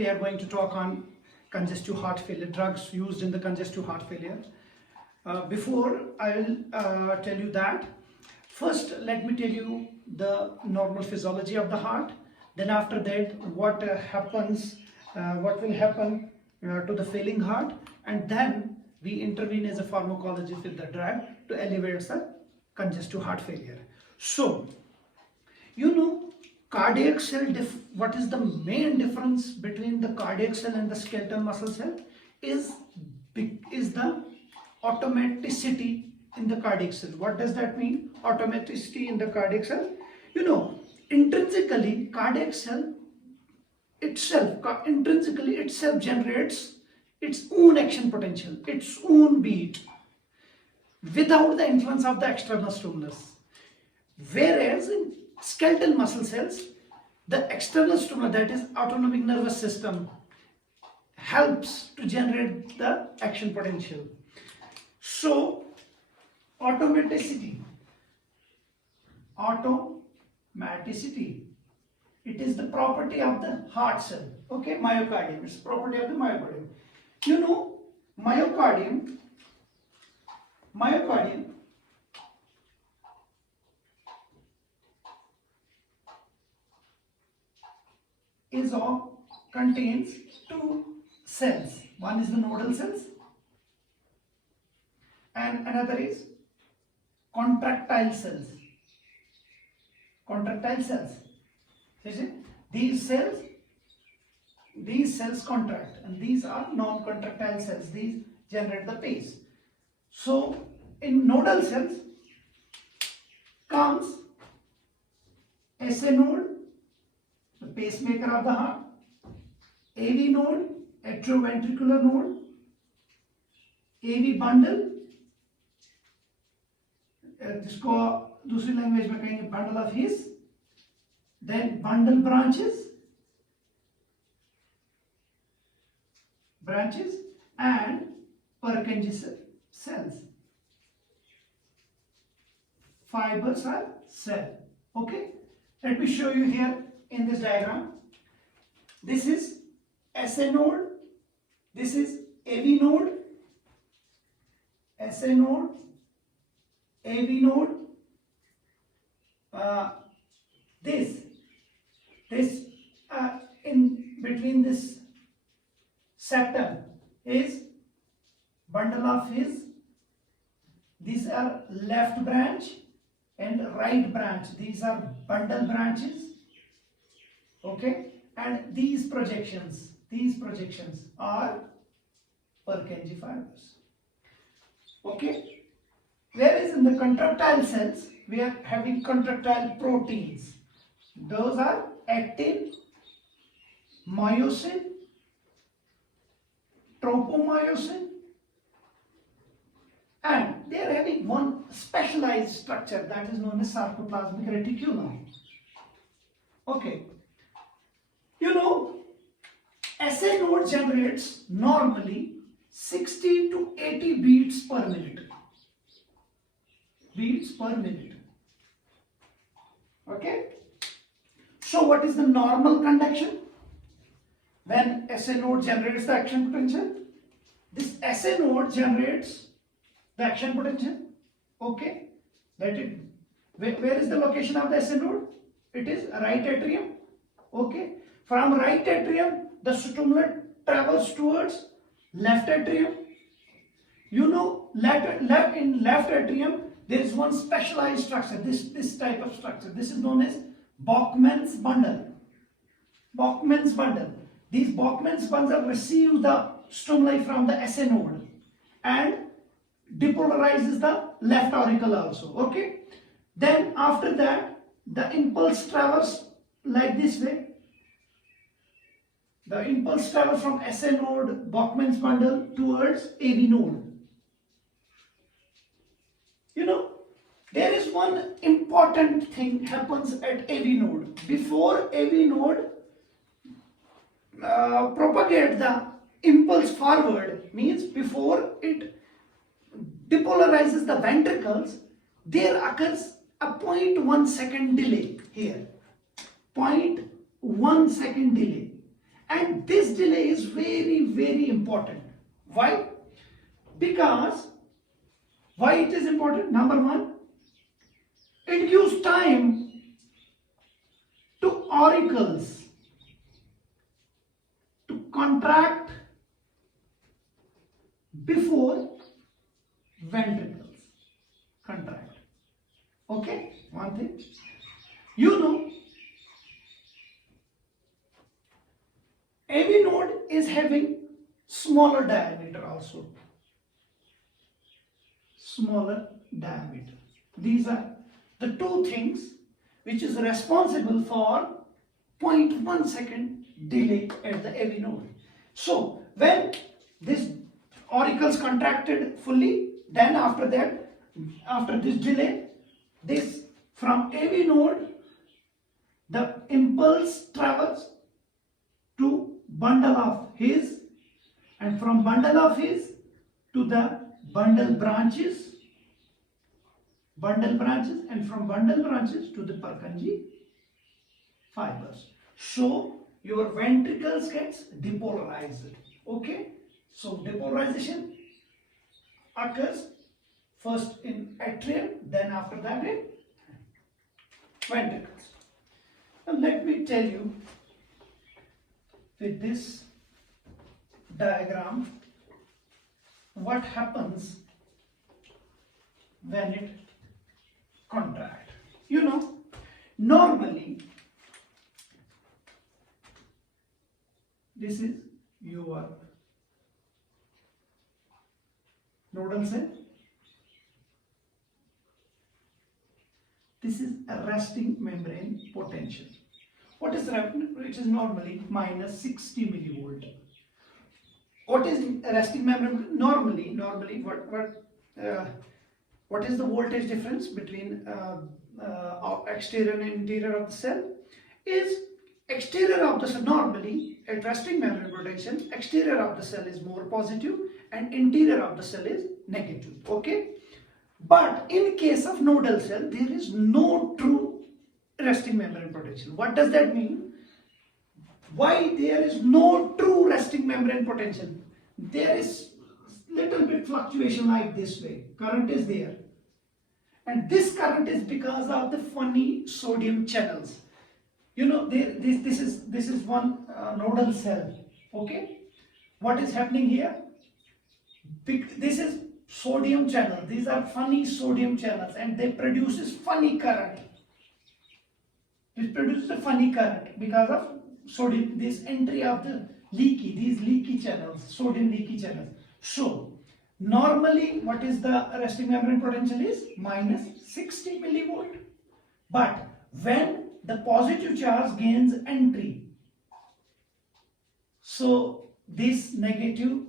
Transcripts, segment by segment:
We are going to talk on congestive heart failure, drugs used in the congestive heart failure. Before I will tell you that, first let me tell you the normal physiology of the heart. Then after that, what will happen to the failing heart, and then we intervene as a pharmacologist with the drug to elevate the congestive heart failure. So, cardiac cell, what is the main difference between the cardiac cell and the skeletal muscle cell is the automaticity in the cardiac cell. What does that mean? Automaticity in the cardiac cell. Intrinsically, cardiac cell itself generates its own action potential, its own beat, without the influence of the external stimulus. Whereas in skeletal muscle cells, the external stimulus, that is autonomic nervous system, helps to generate the action potential. So, automaticity, it is the property of the heart cell. Okay, myocardium, it's property of the myocardium. Myocardium contains two cells. One is the nodal cells and another is contractile cells. These cells contract, and these are non-contractile cells. These generate the pace. So in nodal cells comes SA node, the pacemaker of the heart, AV node, atrioventricular node, AV bundle, जिसको दूसरी language में कहेंगे bundle of His, then bundle branches and Purkinje cells. Fibers are cell. Okay, let me show you here in this diagram. This is SA node, this is AV node, SA node, AV node. This in between this septum is bundle of His. These are left branch and right branch. These are bundle branches. Okay, and these projections are Purkinje fibers. Okay. Whereas in the contractile cells, we are having contractile proteins. Those are actin, myosin, tropomyosin, and they are having one specialized structure that is known as sarcoplasmic reticulum. Okay. SA node generates normally 60 to 80 beats per minute. Okay. So what is the normal conduction when SA node generates the action potential? This SA node generates the action potential. Okay. Where is the location of the SA node? It is right atrium. Okay. From right atrium, the stimulant travels towards left atrium. In left atrium, there is one specialized structure, this type of structure. This is known as Bachmann's bundle. These Bachmann's bundles receive the stimuli from the SA node and depolarizes the left auricle also. Okay. Then after that, the impulse travels like this way. The impulse travels from SA node, Bachmann's bundle towards AV node. There is one important thing happens at AV node. Before AV node propagate the impulse forward, means before it depolarizes the ventricles, there occurs a 0.1 second delay here. 0.1 second delay. And this delay is very, very important. Why? Because, why it is important? Number one, it gives time to auricles to contract before ventricles contract. Okay, one thing. You know, AV node is having smaller diameter also. Smaller diameter. These are the two things which is responsible for 0.1 second delay at the AV node. So when this auricles contracted fully, then after that, after this delay, this from AV node, the impulse travels to bundle of his, and from bundle of his to the bundle branches, and from bundle branches to the Purkinje fibers. So your ventricles gets depolarized. Okay, so depolarization occurs first in atrium, then after that in ventricles. Now let me tell you with this diagram what happens when it contracts. You know, normally this is your nodal cell. This is a resting membrane potential. What is which is normally minus 60 millivolt. What is resting membrane? Normally, what is the voltage difference between exterior and interior of the cell? Is exterior of the cell, normally at resting membrane potential, exterior of the cell is more positive and interior of the cell is negative. Okay, but in case of nodal cell, there is no true resting membrane potential. What does that mean? Why there is no true resting membrane potential? There is little bit fluctuation like this way. Current is there, and this current is because of the funny sodium channels. You know, this is one nodal cell. Okay, what is happening here? This is sodium channel. These are funny sodium channels, and they produces funny current. It produces a funny current because of sodium. This entry of the these leaky channels, sodium leaky channels. So normally, what is the resting membrane potential is minus 60 millivolt. But when the positive charge gains entry, so this negative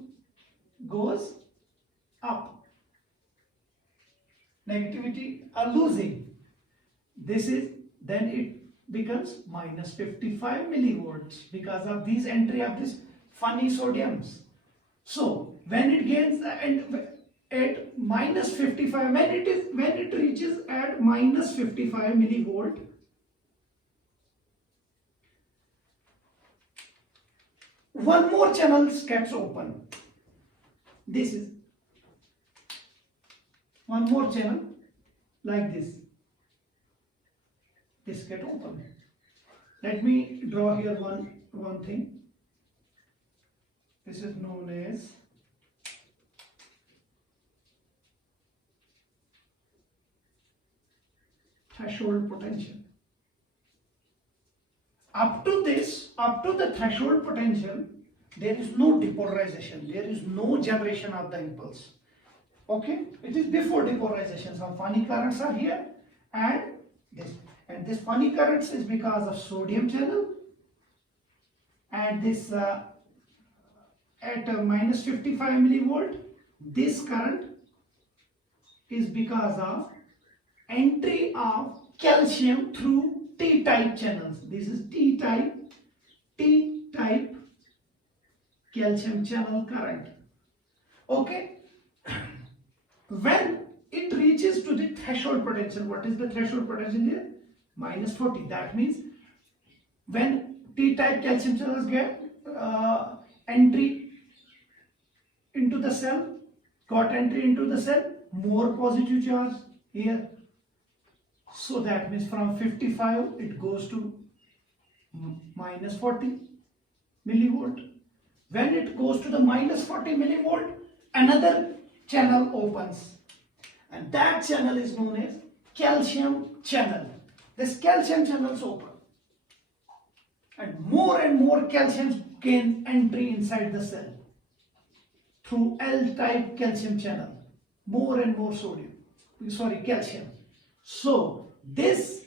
goes up. Negativity are losing. This is, then it becomes minus 55 millivolts because of these entry of this funny sodiums. So when it gains at minus 55, when it reaches at minus 55 millivolt, one more channel gets open. This is one more channel like this. This get open. Let me draw here one thing. This is known as threshold potential. Up to the threshold potential, there is no depolarization. There is no generation of the impulse. Okay, it is before depolarization. Some funny currents are here, and this funny currents is because of sodium channel, and this at minus 55 millivolt, this current is because of entry of calcium through T-type channels. This is T-type calcium channel current. Okay, when it reaches to the threshold potential, what is the threshold potential here? Minus 40. That means when T-type calcium channels get entry into the cell, got entry into the cell, more positive charge here. So that means from 55 it goes to minus 40 millivolt. When it goes to the minus 40 millivolt, another channel opens, and that channel is known as calcium channel. This calcium channel is open, and more calcium gain entry inside the cell through L-type calcium channel. More and more calcium. So this